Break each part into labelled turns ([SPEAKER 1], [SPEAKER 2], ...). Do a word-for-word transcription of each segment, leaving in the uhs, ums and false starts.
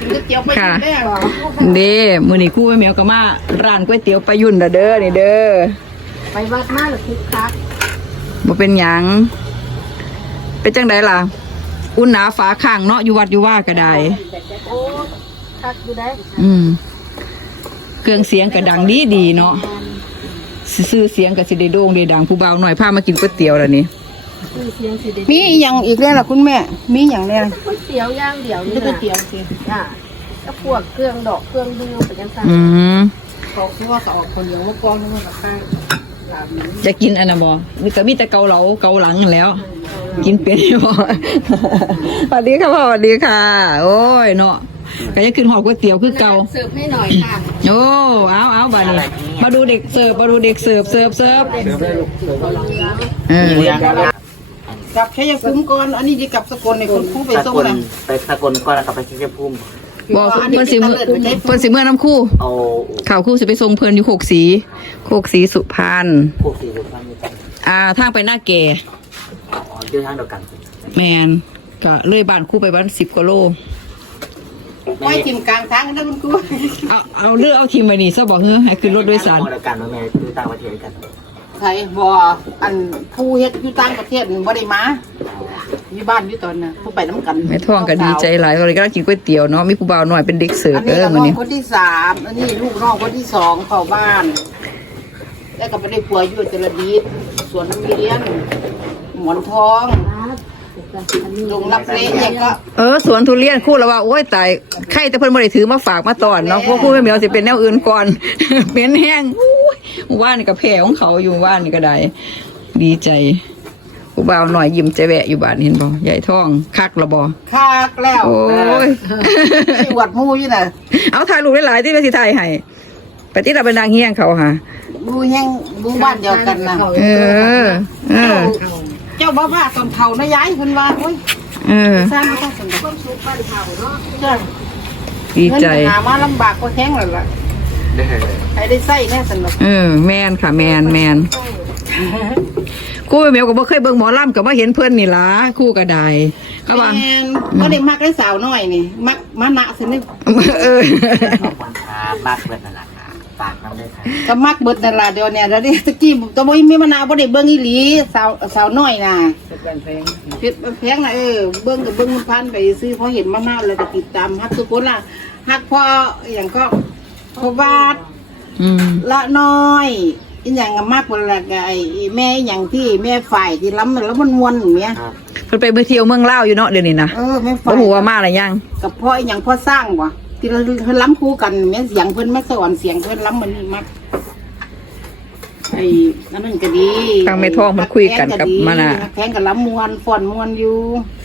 [SPEAKER 1] ก๋วยเตี๋ยวไปยุ่นได้หรอ
[SPEAKER 2] เด้มื้อนี้คู่แม่เหมียวก็มาร้านก๋วยเตี๋ยวไปยุ่นเด้อนี่เด้อ
[SPEAKER 1] ไปวัดมาหรือคึกคัก
[SPEAKER 2] บ่เป็นหยังเป็นจังไดล่ะอุ่นหนาฝาข้างเนาะอยู่วัดอยู่ว่าก็ได้
[SPEAKER 1] โอ้คักอยู่ได้
[SPEAKER 2] อืมเครื่องเสียงก็ดังดีดีเนาะซื้อเสียงก็สิได้โด่งได้ดังผู้เบาหน่อยพามากินก๋วยเตี๋ยวแล้วนี่
[SPEAKER 1] มีอย่างอีกแล้วล่ะคุณแม่มีอย่างเนี้ย
[SPEAKER 3] ก๋วยเตี๋ยวย่างเดี๋ยวนี่
[SPEAKER 1] ก๋วยเตี๋ยวสิ
[SPEAKER 3] จ้าก็พวกเครื่องดอกเครื่องดื่มเป็นยังไง
[SPEAKER 2] อืม
[SPEAKER 1] เขาคิดว่าเขาออกคนเดียวว่ากองนึกว่ากับข้าว
[SPEAKER 2] จะกินอันน่ะบ่มีก็มีแต่เกาเหลาเกาหลังแล้วกินเป็นบ่สวัสดีค่ะพ่อสวัสดีค่ะโอ้ยเนาะก็จะขึ้นหอก๋วยเตี๋ยวคือเก่า
[SPEAKER 3] เสิร์ฟให้หน่อยค่ะ
[SPEAKER 2] โอ้เอาเอาบานี้มาดูเด็กเสิร์ฟมาดูเด็กเสิร์ฟเสิร์ฟเสิร์ฟเออ
[SPEAKER 1] กับแค่ยาภูมิก่อนอันนี้ดีกับสกลในคนคู่ไปส่งนะ
[SPEAKER 4] ไปสกลก่อนแล้วก็ไปแค่ภูมิ
[SPEAKER 2] บอกเพื่อนสิเมื่อเพื่อนสิเมื่อน้ำคู่
[SPEAKER 4] เอา
[SPEAKER 2] ข่าวคู่สิไปส่งเพื่อนอยู่โคกสีโคกสีสุพรรณ
[SPEAKER 4] โคกสีสุพรรณ
[SPEAKER 2] อ่าทางไปหน้าแก่
[SPEAKER 4] อ๋อเดินทางเดียวกัน
[SPEAKER 2] แมนก็เลยบ้านคู่ไปบ้านสิบกิโล
[SPEAKER 1] ไว้ทีมกลางทางนะคุณครู
[SPEAKER 2] เอาเอาเลือกเอาทีมไปนี่ซะบอกเฮ้ยให้ขึ้นรถโดยสาร
[SPEAKER 4] เดียวกันแล้วแม่อยู่ต่างประเทศกัน
[SPEAKER 1] ใช่บ่อันผู้เฮ็ดอยู่ต่างประเทศบ่ได้มาอยู่บ้านอยู่ตอนน่ะผู้ไปน้ำกัน
[SPEAKER 2] แม่ท้องก็ดีใจหลายเลยก็กินก๋วยเตี๋ยวเนาะมีผู้บ่าวหน่อยเป็นเด็กเสิร์ฟเออ
[SPEAKER 1] มื้อนี้คนที่สามอันนี้ลูกน้องคนที่สองเข้าบ้านแล้วก็ไปได้ผัวอยู่จรดีสวนมีเลี้ยงหมอนทองลงรับเลี้ยงก็
[SPEAKER 2] เออสวนทุเรียนคู่แล้วว่าโอ้ยตายไข่แต่เพิ่นบ่ได้ถือมาฝากมาตอนเนาะพวกคู่แม่เหมียวสิเป็นแนวอื่นก่อนเป็นแห้งว่านนี่ก็แผ่ของเขาอยู่ว่านนี่ก็ได้ดีใจผู้บ่าวหน่อยยิ้มใจแวะอยู่บ้านเห็นบ่ใหญ่ท้องคักละบ่
[SPEAKER 1] คักแล้ว
[SPEAKER 2] โอ้ย
[SPEAKER 1] อวดหมู่อยู่น่ะ
[SPEAKER 2] เอาถ่ายรูปหลายๆที่ว่าสิถ่ายให้ปฏิบัตินางเฮียงเขาค่ะ
[SPEAKER 1] บูแห้งบูบ้านเดียวกันน่ะ
[SPEAKER 2] เออเออ
[SPEAKER 1] เจ้าบ้าบ้าตอนเฒ่านะยายเพิ่นว่าโอ้ย
[SPEAKER 2] เออ
[SPEAKER 1] สร้างต้องสนความสุขบ้านเฒ่าเนาะจ้ะ
[SPEAKER 2] ดีใจ
[SPEAKER 1] หามาลำบากก็แข็งแล้วล่ะให้ได้ใส่แน่สนุก
[SPEAKER 2] เออแม่นค่ะแม่นแม่นคู่แมวก็บ่เคยเบิ่งหมอลำก็บ่เห็นเพิ่นนี่ล่ะคู่ก็ได้ก็ว่า
[SPEAKER 1] แม่นบ่ได้มักได้สาวน้อยนี่มักมานะซินี่
[SPEAKER 2] เออ
[SPEAKER 4] มากเบิดนั่นล่ะค่ะฝากนำด้วยค่ะ
[SPEAKER 1] ก็มักเบิดนั่นล่ะเดี๋ยวเนี่ยแล้วนี่ตะกี้ตัวบ่มีมะนาวบ่ได้เบิ่งอีหลีสาวสาวน้อยน่ะเพชรแพงน่ะเออเบิ่งก็เบิ่งมันผ่านไปซื้อพอเห็นมะนาวแล้วก็ติดตามฮักทุกคนล่ะฮักพ่ออย่างก็พ่อบาท
[SPEAKER 2] อืม
[SPEAKER 1] ละน้อยอีหยังก็มักบ่ล่ะก็ไอ้แม่อย่างที่แม่ฝ่ายที่ล้ำแล้วมันม่วนอย่างเงี้ย
[SPEAKER 2] เพิ่นไปเที่ยวเมืองลาวอยู่เนาะเดี๋ยวนี้นะ
[SPEAKER 1] เออแม่ฝ่าย
[SPEAKER 2] บ่ฮู้ว่ามาอะไรยัง
[SPEAKER 1] กับพ่ออีหยังพ่อสร้างบ่ที่เราเพิ่นล้ำคู่กันแม่เสียงเพิ่นมาสอนเสียงเพิ่นล้ำมันนี่มักไอ้นั่นนั่นก็ดี
[SPEAKER 2] ฟังแม่ท้องมันคุยกันกับมาน่ะ
[SPEAKER 1] แข่งกับล้ำมวนฟ้อนมวนอยู่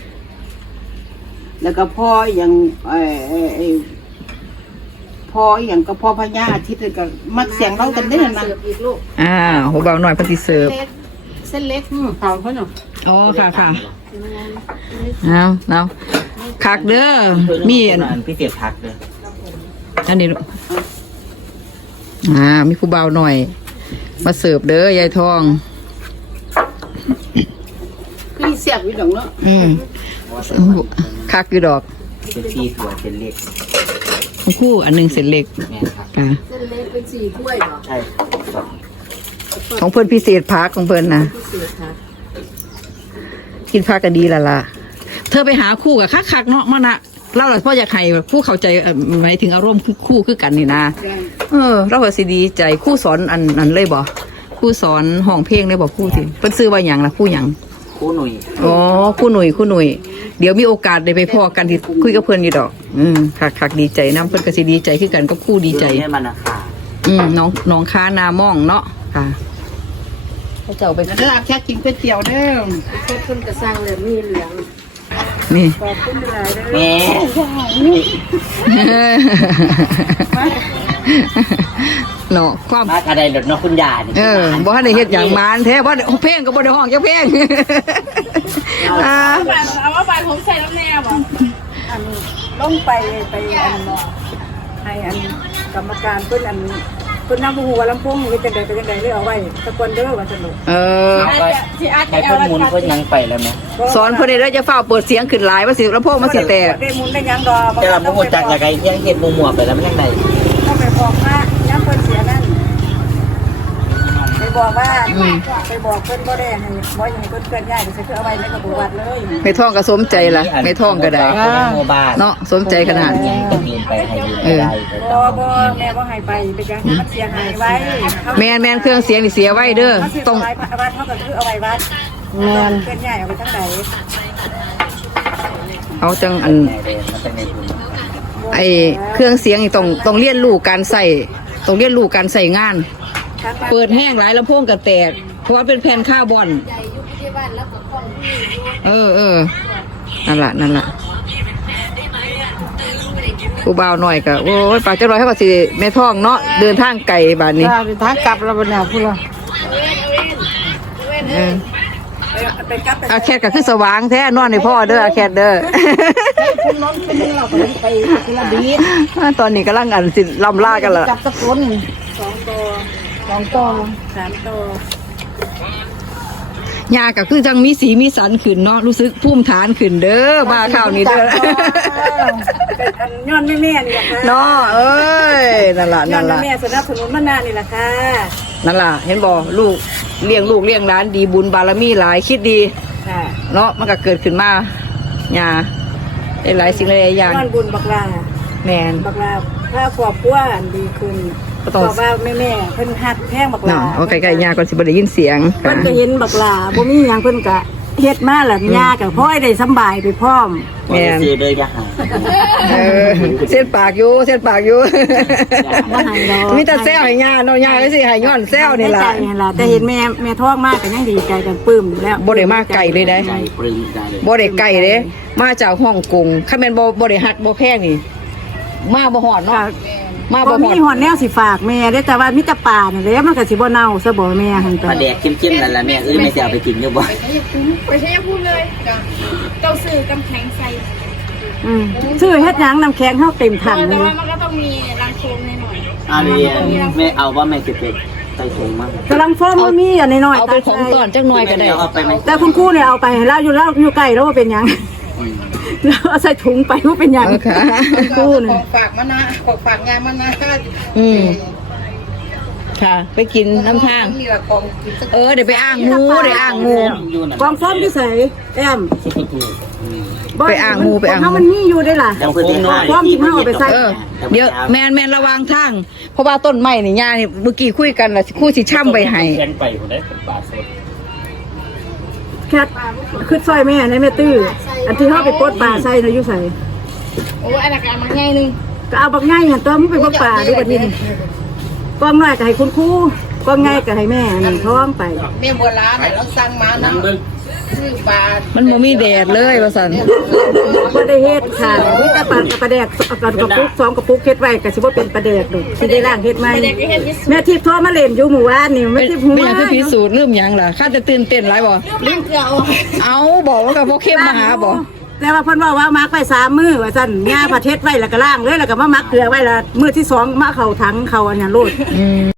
[SPEAKER 1] แล้วก็พ่ออย่างไอ้ไอ้พ่ออย่างก็พ่อพญาอาทิตย์ก็มักเสียงเรากันได้นะ
[SPEAKER 2] อ่าหัวเบาหน่อยปฏิเสธ
[SPEAKER 1] เส้นเล็กเผาเขาเนาะ
[SPEAKER 2] อ๋อค่ะค่ะเอาเอาคักเด้อมีอัน
[SPEAKER 4] พิเศษคักเด้อ
[SPEAKER 2] อันนี้อ่ามีผู้เบาหน่อยมาเสิร์ฟเด้อยายทอง
[SPEAKER 1] คือเสียบอยู่ดอกเนาะ
[SPEAKER 2] อืมคักอยู่ดอก
[SPEAKER 4] เป็นสี่ถ้วยเป็นเล็ก
[SPEAKER 2] คู่อันหนึ่งเส้นเล็ก
[SPEAKER 3] ค่ะเส้นเล็กเป็นสี่ถ้วยเหรอใช่
[SPEAKER 2] ของเพื่อนพิเศษพักของเพื่อนนะกินพักก็ดีละล่ะเธอไปหาคู่กับคักคักเนาะมานะเล่าหล่ะพ่ออยากให้คู่เข้าใจหมายถึงอารมณ์คู่คือกันนี่นะเออเราก็สิดีใจคู่สอนอันอันเลยบ่คู่สอนห้องเพลงเลยบ่คู่ที่เป็นซื้อว่าอย่างละคู่อย่าง
[SPEAKER 4] คู่หนุ่ย
[SPEAKER 2] อ๋อคู่หนุ่ยคู่หนุ่ยเดี๋ยวมีโอกาสได้ไปพ่อกันที่คุยกับเพื่อนอยู่ดอกอืมคักคักดีใจน้ำเพื่อนก็สิดีใจคือกันกับคู่ดีใจ
[SPEAKER 4] ให้มันนะค่ะ
[SPEAKER 2] อืมน้องน้องค้านาม่องเนาะค่ะเขาเจ้าไป
[SPEAKER 1] เด้อแค่กินก๋วยเตี๋ยวเด้อ
[SPEAKER 3] พวกคนกระซังเลยมีเหลือง
[SPEAKER 2] นี่
[SPEAKER 3] ขอบคุณหลายเ
[SPEAKER 4] ด้
[SPEAKER 3] อ
[SPEAKER 2] เนาะความ
[SPEAKER 4] มาอะไรหลุดเนาะคุณยาย
[SPEAKER 2] เออบ่ได้เฮ็ดอย่างมานแท้บ่เพลงก็บ่ได้ห้องจักเพลง
[SPEAKER 3] อ่าเอาว่าไปผมใส่น้ำแน่บ่อันลงไปไปอันให้อันกรรมการเพิ่นอัน
[SPEAKER 5] คนน้ำหูว่าลำโพงเป็นจังใดเป็นจังใดเลยเอาไว้ตะกอนเด้อว่าสนุก
[SPEAKER 2] เออ
[SPEAKER 3] ที่อาจ
[SPEAKER 4] ใคร
[SPEAKER 3] จะ
[SPEAKER 4] เพิ่นหมุนเพิ่นยังไปแล้วไหม
[SPEAKER 2] สอนเพิ่นได้เด้อจะเฝ้าเปิดเสียงขึ้นหลายว่าสิลำโพงมันสิแตก
[SPEAKER 5] ได้มุนได้ยังดอ
[SPEAKER 4] แต่ว่าบ่ฮู้จักละไกยังเฮ็ดบ่มั่วไปแล้วมันยังได้
[SPEAKER 5] ต้องไปบอกว่าย้ำเพิ่นเสียนั่นไปบอกว่าไปบอกเพิ่นบ่ได้ให้บ่ให้เพิ่นเกินย้ายไปคือเอาไว้ในกระปุกวัดเลย
[SPEAKER 2] ไม่ท่องก็สมใจล่ะไม่ท่องก็ได้
[SPEAKER 4] โมบาย
[SPEAKER 2] เนาะสมใจขนาด
[SPEAKER 4] ยังจะยืนไปให้ยืนไปได้ไป
[SPEAKER 5] บ่บ่แม่บ่ให้ไปไปจังมันเสียหายไว้
[SPEAKER 2] แม่นแม่นเครื่องเสียงนี่เสียไว้เด้อ
[SPEAKER 5] ต้
[SPEAKER 2] ต้
[SPEAKER 5] อ
[SPEAKER 2] อง ง
[SPEAKER 5] ไว้วัดเท่ากับคือเอาไว้วัด
[SPEAKER 1] แม่น
[SPEAKER 5] เกินย้ายเอาไปทั้งไหน
[SPEAKER 2] เอาจังอัน
[SPEAKER 4] เดินมันเป็นในทุน
[SPEAKER 2] ไอ้เครื่องเสียงนี่ต้องต้องเรียนรู้การใส่ต้องเรียนรู้การใส่งาน เปิดแห้งหลายลำโพงก็แตกเพราะว่าเป็นแผ่นคาร์บอนเออเออนั่นล่ะนั่นล่ะกูบ่าวหน่อยก็โอ้ยปากเจ้าร้อยเขาก็สิแม่ท้องเนาะเดินทางไกลบาดนี้
[SPEAKER 1] ถ้าไปทางกลับแล้วบ่เนี่ยพูดว่า
[SPEAKER 2] เออ
[SPEAKER 5] ไปกลับไป
[SPEAKER 2] อาแคทก็คือสว่างแท้นอนในพ่อเด้ออาแคทเด้อ
[SPEAKER 1] คุณน้องเป็นเราก็ไปทีละบีด
[SPEAKER 2] ตอนนี้กำลังอันสิลำล่ากันละ
[SPEAKER 1] จับตะกน
[SPEAKER 5] สองตัว
[SPEAKER 1] สองตัว
[SPEAKER 5] สามตัว
[SPEAKER 2] ยาก็คือจังมีสีมีสันขึ้นเนาะรู้สึกภูมิฐานขึ้นเด้อมาข้าวนี้เด้อ
[SPEAKER 5] เป็นอันย้อนแม่แม่นี่แหละค่ะ
[SPEAKER 2] เนาะเอ้ยนั่นล่ะ
[SPEAKER 5] ย้อ
[SPEAKER 2] นั่
[SPEAKER 5] น
[SPEAKER 2] น
[SPEAKER 5] แม่
[SPEAKER 2] ล่ะ
[SPEAKER 5] แม่สนับสนุนมานานนี่แหละค่ะ
[SPEAKER 2] นั่นล่ะเห็นบ่ลูกเลี้ยงลูกเลี้ยงหลานดีบุญบารมีหลายคิดดี
[SPEAKER 5] ค่ะ
[SPEAKER 2] เนาะมันก็เกิดขึ้นมาหยาได้หลายสิ่งหลายอย่าง
[SPEAKER 5] ย้อนบุญบักลา
[SPEAKER 2] แมน
[SPEAKER 5] บักลาถ้าครอบครัวดีขึ้น
[SPEAKER 2] ก็ต้อง
[SPEAKER 5] บอกว่าแม่แม่เพิ่นหัดแพงบักลา
[SPEAKER 2] เนาะเอาไกลๆหยาก่อนสิบ่ได้ยินเสียง
[SPEAKER 5] เพิ่นก็เห็นบักลาบ่มีหยังเพิ่นก็เฮ็ดมาแล้วย่าก็พอได้สำบายไปพร้อม
[SPEAKER 2] แม่น
[SPEAKER 4] ซื้อเลยยาหา
[SPEAKER 2] เออเส้นปากอยู่เส้นปากอยู่
[SPEAKER 5] บ่ให้ดอก
[SPEAKER 2] มีแต่แซวให้หยาเนาะหยาก็สิให้ย้อนแซวนี่ล่ะ
[SPEAKER 5] ใจนี่ล่ะแต่เห็นแม่แม่ท้องมากก็ยังดีใจกันปลื้มแล้ว
[SPEAKER 2] บ่ได้มาไกลเลยได้
[SPEAKER 4] ใจปรึงใจ
[SPEAKER 2] บ่ได้ไกลเด้มาจากฮ่องกงคันแม่นบ่บ่ได้ฮักบ่แพงนี่ มาบ่ฮอดเนาะมา
[SPEAKER 5] บ่
[SPEAKER 2] บ่ฮอ
[SPEAKER 5] มี
[SPEAKER 2] ด
[SPEAKER 5] หอนแนวสิฝากแม่เด้แต่ว่ามีแต่ป่านี่แหละมันก็สิบ่เน่าซะบ่แม่หั่น
[SPEAKER 4] ป
[SPEAKER 5] ก็
[SPEAKER 4] ลาแดกเข้มๆนั่นแหละแม่เอ้ยแม่จะเอาไปกินอยู่บ่
[SPEAKER 3] ไปใช้ยังพูดเลยเจ้าสื่อกำแพงใส่
[SPEAKER 5] อืมซื้อเฮ็ดหยังน้ำแข็งเฮาเต็มถัง
[SPEAKER 3] แต่
[SPEAKER 5] เลย
[SPEAKER 3] ว่ามันก็ต้องมีรังโคมหน่อย
[SPEAKER 4] อาเรียนแม่เอาว่าแม่จะเป็นใส่ถุงมั้ง
[SPEAKER 5] กำลังฟ้อมบ่มีอันน้อยๆ
[SPEAKER 2] เอาเป็นของตอนจักหน่อยก็ได้
[SPEAKER 4] เอาไปไหม
[SPEAKER 5] แต่คุณครูเนี่ยเอาไปให้เราอยู่แล้วอยู่ใกล้แล้วว่าเป็นหยังแล้วเอาใส่ถุงไปว่าเป็นหยัง
[SPEAKER 2] เอาค่ะ
[SPEAKER 5] คุณครู
[SPEAKER 1] ข
[SPEAKER 5] เนี่ย
[SPEAKER 1] องฝากมานะของฝากงานมานะ
[SPEAKER 2] อืมค่ะ ไปกินน้ำทาง
[SPEAKER 1] นี่ละกองกินสัก
[SPEAKER 2] เออเดี๋ยวไปอ้างงูเดี๋ยวอ้างงู
[SPEAKER 5] กองฟ้อมที่ใส่แอม
[SPEAKER 2] ไปอ่างงูไปอ่างงู
[SPEAKER 5] ถ้ามันมีอยู่ได้ล่ะ
[SPEAKER 4] ยังเพิ่นน้อย
[SPEAKER 5] ฟ้อมที่เฮาเอาไปใส่
[SPEAKER 2] เออ เดี๋ยวแมนแมนระวังทาง เพราะว่าต้นไม้นี่ย่านี่เมื่อกี้คุยกันล่ะคู่สิช่ำไปให้
[SPEAKER 6] แข็งไปผมได้เป็นปลาสด
[SPEAKER 5] แคทคือซอยแม่ในแม่ตื้ออันที่เฮาไปปลดปลาใส่น่ะอยู่ใส่
[SPEAKER 3] ๆโอ้ยอันนั้นก็เอามาง่ายนึง
[SPEAKER 5] ก็เอาบักง่ายหั่นตัวมันไปบ่ปลาดูบัดนี้กองน้อยก็ให้คุณครูกองใหญ่ก็ให้แม่นั่นท้องไป
[SPEAKER 1] แม่โบราณเราสั่งมานะซื้อปลา
[SPEAKER 2] มันบ่มีแดดเลยว่าซั่น
[SPEAKER 5] บ่ได้เฮ็ดค่ะมีแต่ปลากระแดกกระปุกสองกระปุกเฮ็ดไว้ก็สิบ่เป็นปลาแดกดอกสิได้ล้างเฮ็ดใหม่
[SPEAKER 3] เด็กก็เห็นที่สุด
[SPEAKER 5] แม่ทิพย์โทรมาเล่นอยู่หมู่บ้านนี่แม่
[SPEAKER 2] เป็น
[SPEAKER 5] ทิพย์หู
[SPEAKER 2] เป็นหยังคือพิสูจน์เริ่มหยังล่ะข้าจะตื่นเต้นหลายบ่
[SPEAKER 3] ลิ้นเกลือเอา
[SPEAKER 2] เอาบอกว่ากับบ่เข้มมาหาบ่
[SPEAKER 5] แต่ว่าเพิ่นว่าว่ามักไว้สามมื้อว่าซั่นย่าประเทศไว้แล้วก็ล้างเลยแล้วก็มามักเกลือไว้ละมื้อที่สองมาเข้าถังเข้าอันนั้นโลด